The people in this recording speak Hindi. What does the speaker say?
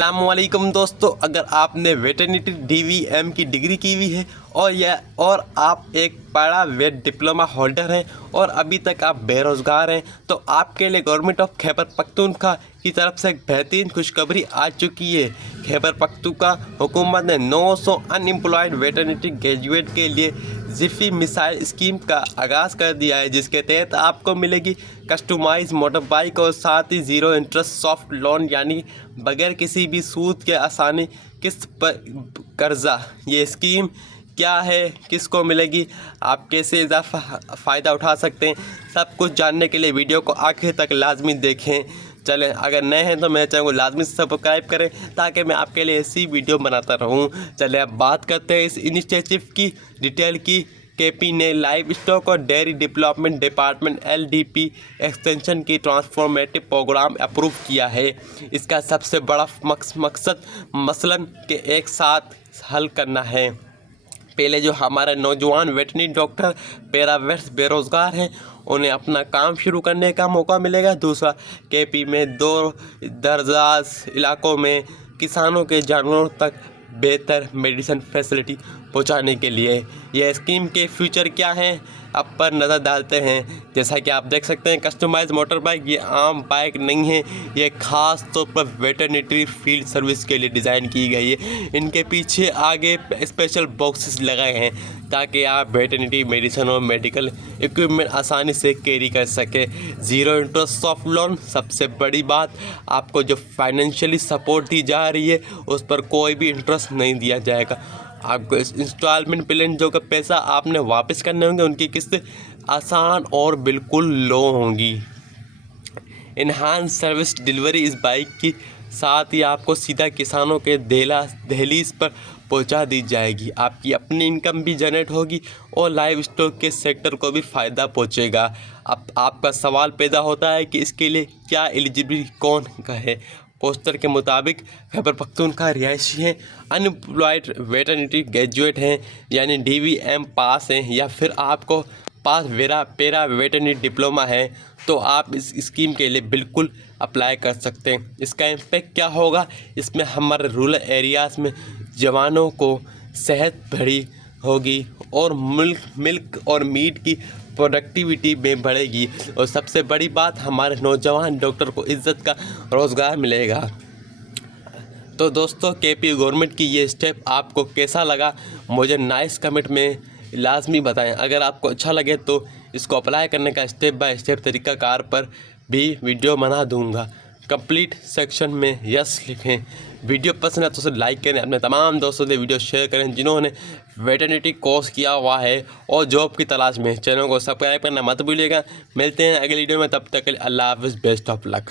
अस्सलामुअलैकुम दोस्तों, अगर आपने वेटरनिटी डीवीएम की डिग्री की हुई है और आप एक बड़ा वेट डिप्लोमा होल्डर हैं और अभी तक आप बेरोज़गार हैं, तो आपके लिए गवर्नमेंट ऑफ खैबर पख्तूनख्वा की तरफ से एक बेहतरीन खुशखबरी आ चुकी है। खैबर पख्तूनख्वा हुकूमत ने 900 अनएम्प्लॉयड वेटरनिटी ग्रेजुएट के लिए जिफ़ी मिसाइल स्कीम का आगाज़ कर दिया है, जिसके तहत आपको मिलेगी कस्टमाइज मोटर बाइक और साथ ही ज़ीरो इंटरेस्ट सॉफ्ट लोन, यानी बगैर किसी भी सूद के आसानी किस्त पर कर्जा। ये स्कीम क्या है, किसको मिलेगी, आप कैसे इजाफा फ़ायदा उठा सकते हैं, सब कुछ जानने के लिए वीडियो को आखिर तक लाजमी देखें। चलें, अगर नए हैं तो मेरे चैनल को लाजमी सब्सक्राइब करें ताकि मैं आपके लिए ऐसी वीडियो बनाता रहूं। चलें, अब बात करते हैं इस इनिशिएटिव की डिटेल की। केपी ने लाइव स्टॉक और dairy development department LDP extension की ट्रांसफॉर्मेटिव प्रोग्राम अप्रूव किया है। इसका सबसे बड़ा मकसद मसलन के एक साथ हल करना है। पहले जो हमारे नौजवान वेटरनरी डॉक्टर पैरावेट्स बेरोज़गार हैं, उन्हें अपना काम शुरू करने का मौका मिलेगा। दूसरा, केपी में 2 दर्जाज इलाकों में किसानों के जानवरों तक बेहतर मेडिसिन फैसिलिटी पहुंचाने के लिए। यह स्कीम के फ्यूचर क्या हैं, अब पर नज़र डालते हैं। जैसा कि आप देख सकते हैं, कस्टमाइज मोटर बाइक ये आम बाइक नहीं है, ये ख़ास तौर पर वेटरनिटी फील्ड सर्विस के लिए डिज़ाइन की गई है। इनके पीछे आगे स्पेशल बॉक्सेस लगाए हैं ताकि आप वेटरनिटी मेडिसिन और मेडिकल इक्विपमेंट आसानी से कैरी कर सके। ज़ीरो इंटरेस्ट सॉफ्ट लोन, सबसे बड़ी बात, आपको जो फाइनेंशियली सपोर्ट दी जा रही है उस पर कोई भी इंटरेस्ट नहीं दिया जाएगा। आपको इस इंस्टॉलमेंट प्लान जो का पैसा आपने वापस करने होंगे, उनकी किस्त आसान और बिल्कुल लो होंगी। इन्हांस सर्विस डिलीवरी इस बाइक की साथ ही आपको सीधा किसानों के दहलीज पर पहुंचा दी जाएगी। आपकी अपनी इनकम भी जनरेट होगी और लाइव स्टॉक के सेक्टर को भी फ़ायदा पहुंचेगा। अब आपका सवाल पैदा होता है कि इसके लिए क्या एलिजिबिलिटी कौन का है। पोस्टर के मुताबिक खैबर पख्तूनख्वा रिहायशी हैं, अनएम्प्लॉयड वेटरनिटी ग्रेजुएट हैं, यानी DVM पास हैं, या फिर आपको पास पैरा वेटरनिटी डिप्लोमा है, तो आप इस स्कीम के लिए बिल्कुल अप्लाई कर सकते हैं। इसका इम्पेक्ट क्या होगा, इसमें हमारे रूरल एरियाज़ में जवानों को सेहत भरी होगी और मिल्क और मीट की प्रोडक्टिविटी में बढ़ेगी, और सबसे बड़ी बात, हमारे नौजवान डॉक्टर को इज़्ज़त का रोज़गार मिलेगा। तो दोस्तों, केपी गवर्नमेंट की ये स्टेप आपको कैसा लगा, मुझे नाइस कमेंट में लाजमी बताएं। अगर आपको अच्छा लगे तो इसको अप्लाई करने का स्टेप बाय स्टेप तरीक़ाकार पर भी वीडियो बना दूंगा। कंप्लीट सेक्शन में यस लिखें। वीडियो पसंद है तो उसे लाइक करें, अपने तमाम दोस्तों से वीडियो शेयर करें जिन्होंने वेटरनिटी कोर्स किया हुआ है और जॉब की तलाश में। चैनल को सब्सक्राइब करना मत भूलिएगा। मिलते हैं अगली वीडियो में, तब तक के लिए अल्लाह हाफ़िज़, बेस्ट ऑफ लक।